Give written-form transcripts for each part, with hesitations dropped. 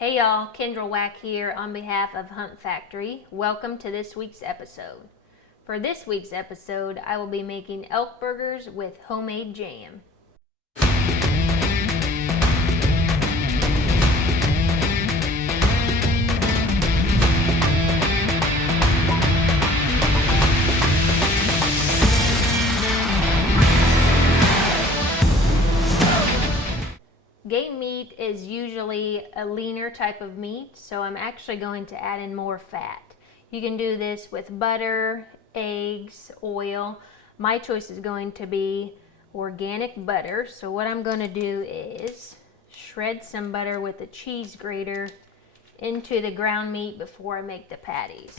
Hey y'all, Kendra Wack here on behalf of Hunt Factory. Welcome to this week's episode. For this week's episode, I will be making elk burgers with homemade jam. Game meat is usually a leaner type of meat, so I'm actually going to add in more fat. You can do this with butter, eggs, oil. My choice is going to be organic butter. So what I'm going to do is shred some butter with a cheese grater into the ground meat before I make the patties.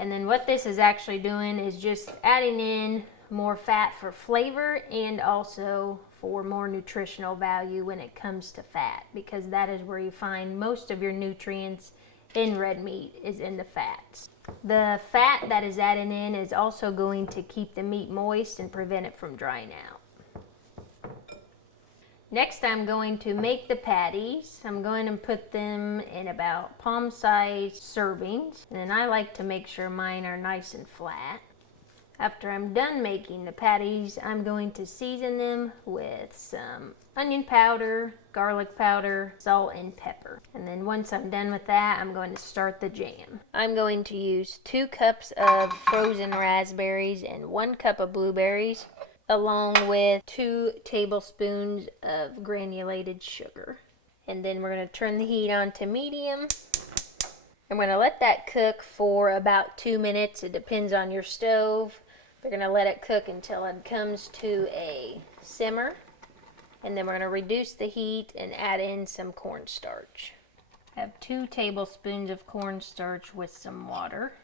And then what this is actually doing is just adding in more fat for flavor and also for more nutritional value when it comes to fat, because that is where you find most of your nutrients in red meat, is in the fats. The fat that is added in is also going to keep the meat moist and prevent it from drying out. Next, I'm going to make the patties. I'm going to put them in about palm-sized servings, and then I like to make sure mine are nice and flat. After I'm done making the patties, I'm going to season them with some onion powder, garlic powder, salt, and pepper. And then once I'm done with that, I'm going to start the jam. I'm going to use 2 cups of frozen raspberries and 1 cup of blueberries, along with 2 tablespoons of granulated sugar. And then we're going to turn the heat on to medium. I'm going to let that cook for about 2 minutes. It depends on your stove. We're going to let it cook until it comes to a simmer. And then we're going to reduce the heat and add in some cornstarch. I have 2 tablespoons of cornstarch with some water.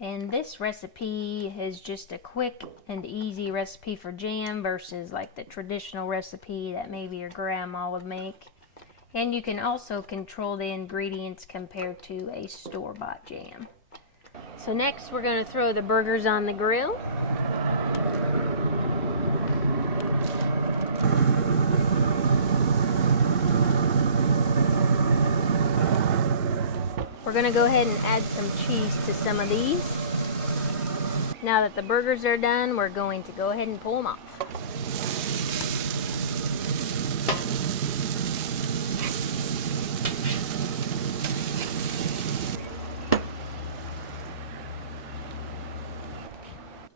And this recipe is just a quick and easy recipe for jam versus like the traditional recipe that maybe your grandma would make. And you can also control the ingredients compared to a store-bought jam. So next we're going to throw the burgers on the grill. We're going to go ahead and add some cheese to some of these. Now that the burgers are done, we're going to go ahead and pull them off.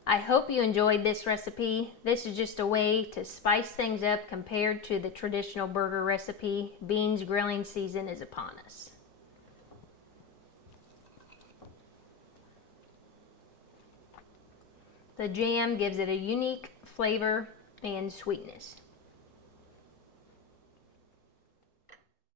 I hope you enjoyed this recipe. This is just a way to spice things up compared to the traditional burger recipe. Beans grilling season is upon us. The jam gives it a unique flavor and sweetness.